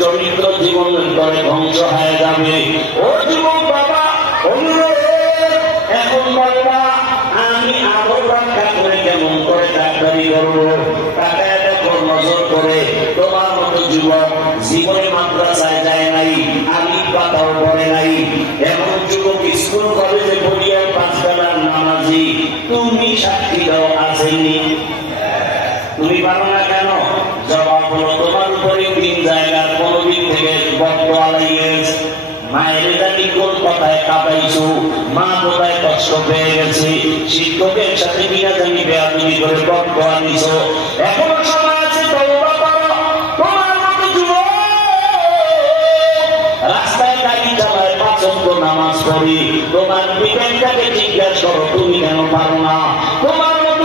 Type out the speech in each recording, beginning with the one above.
চরিত্র জীবনের করে ধ্বংস হয়ে যাবে। ও যুবক বাবা এখন বলবা আমি আদর রক্ষা করে কেমন করে ডাক্তারি করব? টাকায় দেখো নজর করে তোমার মতো যুবক জীবনে মাদ্রাসায় যায় নাই আলিফ পাতাও পড়ে নাই। এমন যুবক স্কুল, কলেজে পড়িয়া পাঁচ নামাজি, তুমি সাক্ষী দাও আসেনি তুমি পারো না কেন? জবাব হলো, তোমার উপরে তিন জায়গার কোন দিক থেকে বদয়া লাগিয়েছে মায়ের জানি কোন কথায় কাঁপাইছো? মা কোথায় কষ্ট পেয়ে গেছে? শিক্ষকের সাথে কিনা জানি বেয়াদুনি করে বদয়া নিছো এখনও সময় আছে মতো নামাজ পড়ি। তোমার বিবেকটাকে জিজ্ঞাসা করো, তুমি কেন পারো না? তোমার মতো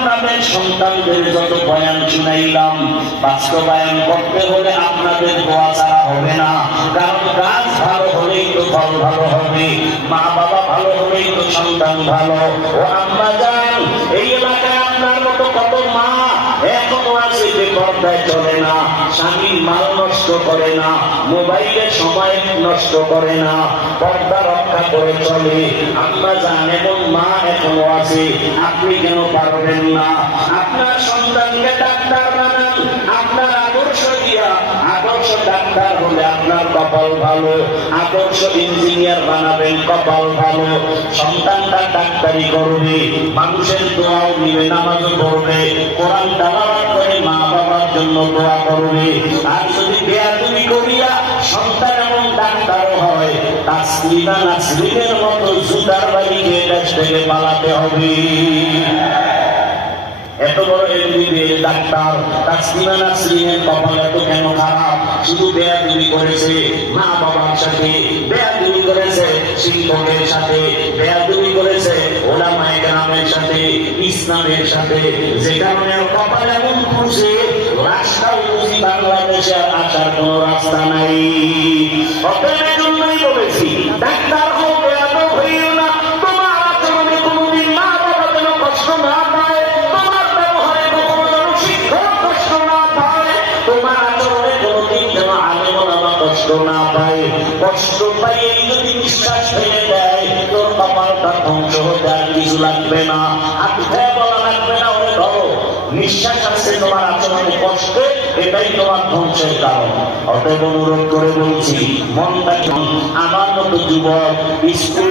আপনাদের সন্তানদের যত বয়ান শুনাইলাম, বাস্তবায়ন করতে হলে আপনাদের দোয়া ছাড়া হবে না। কারণ গাছ ভালো হলেই তো ফল ভালো হবে, মা বাবা ভালো হলেই তো সন্তান ভালো। ও আমরা যান এই এলাকায় চলে না মাল নষ্ট করে না, মোবাইলে সময় নষ্ট করে না করে চলে। এমন মা আছে, আপনি কেন পারবেন না? আপনার সন্তানকে ডাক্তার বানান, আপনার আদর্শ দিয়া। আদর্শ ডাক্তার হলে আপনার কপাল ভালো, আদর্শ ইঞ্জিনিয়ার বানাবেন কপাল ভালো। সন্তানটা ডাক্তারি করবে, মানুষের দোয়াও নিবে, নামাজও পড়বে, কোরআন জন্য দোয়া করবে আর যদি বেয়াদুমি করিয়া সন্তান এমন ডাক্তারও হয়, তাসলিমা নাসরিনের মতো জুতার বাড়িকে দেশ থেকে পালাতে হবে। এত বড় এমবিবিএস ডাক্তার কপাল এত কেন খারাপ? শুধু বেয়াদুমি করেছে মা বাবার সাথে বেয়াদুমি করেছে শিক্ষকের সাথে বেয়াদুমি করেছে গ্রামের সাথে, ইসলামের সাথে। যে কারণে কপাল এমন খুশি রাস্তা বুঝি বাংলাদেশে আসার কোনো রাস্তা নাই। অতএব জন্যই বলেছি, ডাক্তার হোক হইও না। তোমার আচরণে কোনোদিন মা বাবা যেন কষ্ট না পায়, তোমার ব্যবহারে বিশ্বাস ভেঙে দেয়, তোর কপালটা ধ্বংস হতে আর কিছু লাগবে না। হাত নিঃশ্বাস আসছে তোমার আচরণে কষ্ট, এটাই তোমার ধ্বংসের কারণ। অতএব অনুরোধ করে বলছি মনটা আমার মতো যুবক, স্কুল